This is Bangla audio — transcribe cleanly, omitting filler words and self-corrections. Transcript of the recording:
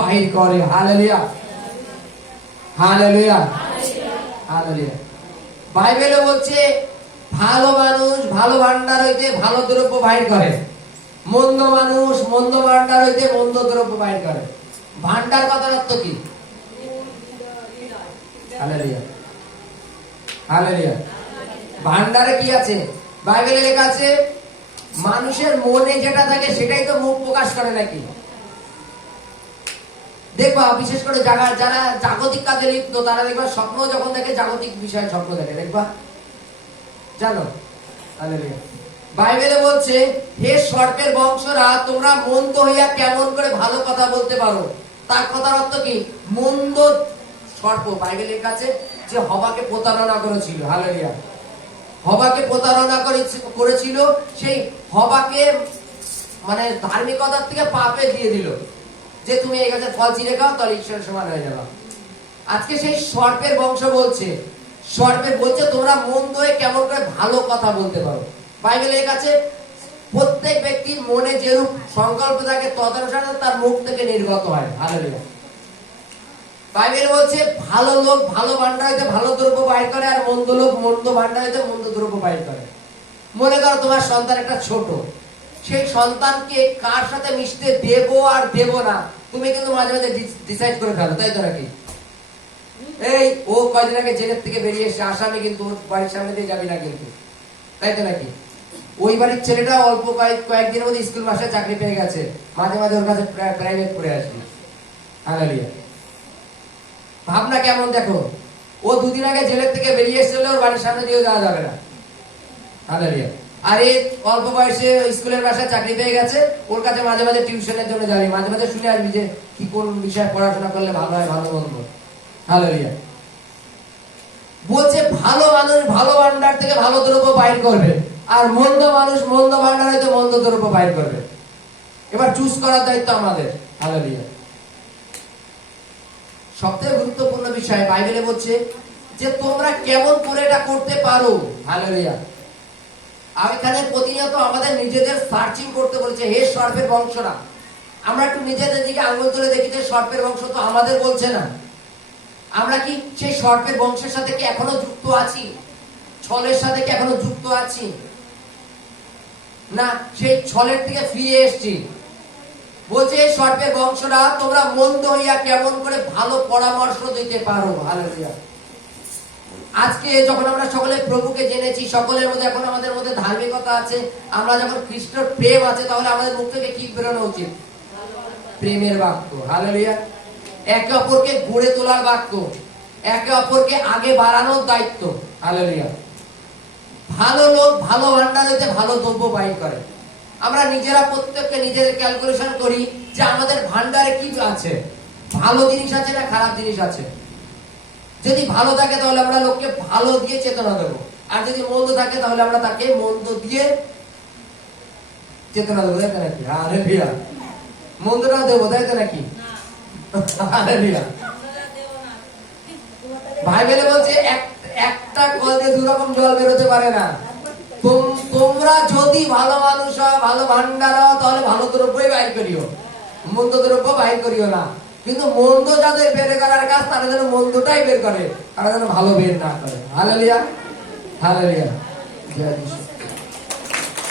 বাহির করে। Hallelujah, hallelujah, hallelujah. বাইবেলে বলছে ভালো মানুষ ভালো ভান্ডার হইতে ভালো দ্রব্য বাহির করে, মন্দ মানুষ মন্দ ভান্ডার হইতে মন্দ দ্রব্য বাহির করে। ভান্ডার কথার অর্থ কি? Hallelujah, hallelujah. ভান্ডারে কি আছে? বাইবেলে লেখা আছে মানুষের মনে যেটা থাকে সেটাই তো মুখ প্রকাশ করে নাকি। দেখবা বিশেষ করে যারা জাগতিক কাজে লিপ্ত তারা দেখবা স্বপ্ন যখন দেখে জাগতিক বিষয়ে স্বপ্ন দেখে, দেখবা জানো। বাইবেলে বলছে হে সর্পের বংশরা তোমরা মন্দ হইয়া কেমন করে ভালো কথা বলতে পারো। তার কথার অর্থ কি? মন্দ সর্প বাইবেলে লেখা আছে যে হবাকে প্রতারণা করেছিল। হালেলুয়া, হবাকে প্রতারণা করেছিল, সেই হবাকে মানে ধার্মিকতার থেকে পাপে দিয়ে দিল যে তুমি এই গাছের ফল চিনে খাও তাহলে ঈশ্বরের সমান হয়ে যাবে। আজকে সেই সর্পের বংশ বলছে, সর্পে বলছে তোমরা মন্দ হয়ে কেমন করে ভালো কথা বলতে পারো। বাইবেলে লেখা আছে প্রত্যেক ব্যক্তির মনে যেরূপ সংকল্প থাকে তদনুসারে তার মুখ থেকে নির্গত হয়। হালেলুয়া। বাইবেল বলছে ভালো লোক ভালো ভান্ডার হইতে ভালো দ্রব্য বাহির করে, আর মন্দ লোক মন্দ ভান্ডার হইতে মন্দ দ্রব্য বাহির করে। মনে করো তোমার সন্তান একটা ছোট, সেই সন্তানকে কার সাথে মিশতে দেব আর দেব না তুমি কিন্তু মাঝে মাঝে ডিসাইড করে ফেলো, তাই তো নাকি? এই ও কয়দিন আগে জেলের থেকে বেরিয়ে এসে আসামি, কিন্তু বাড়ির সামনে দিয়ে যাবি না কিন্তু, তাই তো নাকি? ওই বাড়ির ছেলেটা অল্প কয়েকদিনের মধ্যে স্কুল মাস্টার চাকরি পেয়ে গেছে, মাঝে মাঝে ওর কাছে প্রাইভেট পড়ে আসবি। হালেলুয়া। ভাবনা কেমন দেখো, ও দুদিন আগে জেলের থেকে বেরিয়ে এসেছিল, ওর বাড়ির সামনে দিয়ে যাওয়া যাবে না। হালেলুয়া। আর এই অল্প বয়সে স্কুলের বাসায় চাকরি পেয়ে গেছে, ওর কাছে মাঝে মাঝে টিউশনের জন্য যাবি, মাঝে মাঝে শুনে আসবি যে কি কোন বিষয়ে পড়াশোনা করলে ভালো হয়, ভালো মন্দ। হালেলুয়া। বলছে ভালো মানুষ ভালো ভান্ডার থেকে ভালো দ্রব্য বাহির করবে, আর মন্দ মানুষ মন্দ ভান্ডার হইতে মন্দ দ্রব্য বাহির করবে। এবার চুজ করার দায়িত্ব আমাদের। হালেলুয়া। সবথেকে গুরুত্বপূর্ণ বিষয় বাইবেলে বলছে যে তোমরা কেমন করে এটা করতে পারো। হালেলুয়া। আর এখানে প্রতিনিয়ত আমাদের নিজেদের সার্চিং করতে বলেছে। হে সর্পের বংশরা, আমরা একটু নিজেদের দিকে আঙুল তুলে দেখি যে সর্পের বংশ তো আমাদের বলছে না। আমরা কি সেই সর্পের বংশের সাথে কি এখনো যুক্ত আছি? ছলের সাথে কি এখনো যুক্ত আছি? না, সেই ছলের থেকে ফিরে এসেছি। বলছে সর্পের বংশরা তোমরা মন্দ হইয়া কেমন করে ভালো পরামর্শ দিতে পারো। হালেলুয়া। আজকে যখন আমরা সকলে প্রভুকে জেনেছি, সকলের মধ্যে এখন আমাদের মধ্যে ধার্মিকতা আছে, আমরা যখন খ্রিস্টের প্রেম আছে, তাহলে আমাদের মুখ থেকে কি বেরোনো উচিত? প্রেমের বাক্য। হালেলুয়া। একে অপরকে গড়ে তোলার বাক্য, একে অপরকে আগে বাড়ানোর দায়িত্ব। হালেলুয়া। ভালো লোক ভালো ভান্ডার হইতে ভালো দ্রব্য বাহির করে। আমরা নিজেরা প্রত্যেককে নিজেদের ক্যালকুলেশন করি যে আমাদের ভান্ডারে কি আছে, ভালো জিনিস আছে না খারাপ জিনিস আছে। যদি ভালো থাকে তাহলে আমরা লোককে ভালো দিয়ে চেতনা দেবো, আর যদি মন্দ থাকে তাহলে আমরা তাকে মন্দ দিয়ে চেতনা দেবো, তাই তো নাকি? হালেলুয়া। মন্দটা দেবো, তাই তো নাকি? হালেলুয়া। বাইবেলে বলছে একটা কল দিয়ে দু রকম জল বেরোতে পারে না। তোমরা যদি ভালো মানুষ হও, ভালো ভান্ডার হও, তাহলে ভালো দ্রব্যই বাইর করিও, মন্দ দ্রব্য বাইর করিও না। কিন্তু মন্দ যাদের বের করার কাজ, তারা যেন মন্দটাই বের করে, তারা যেন ভালো বের না করে। Hallelujah, hallelujah.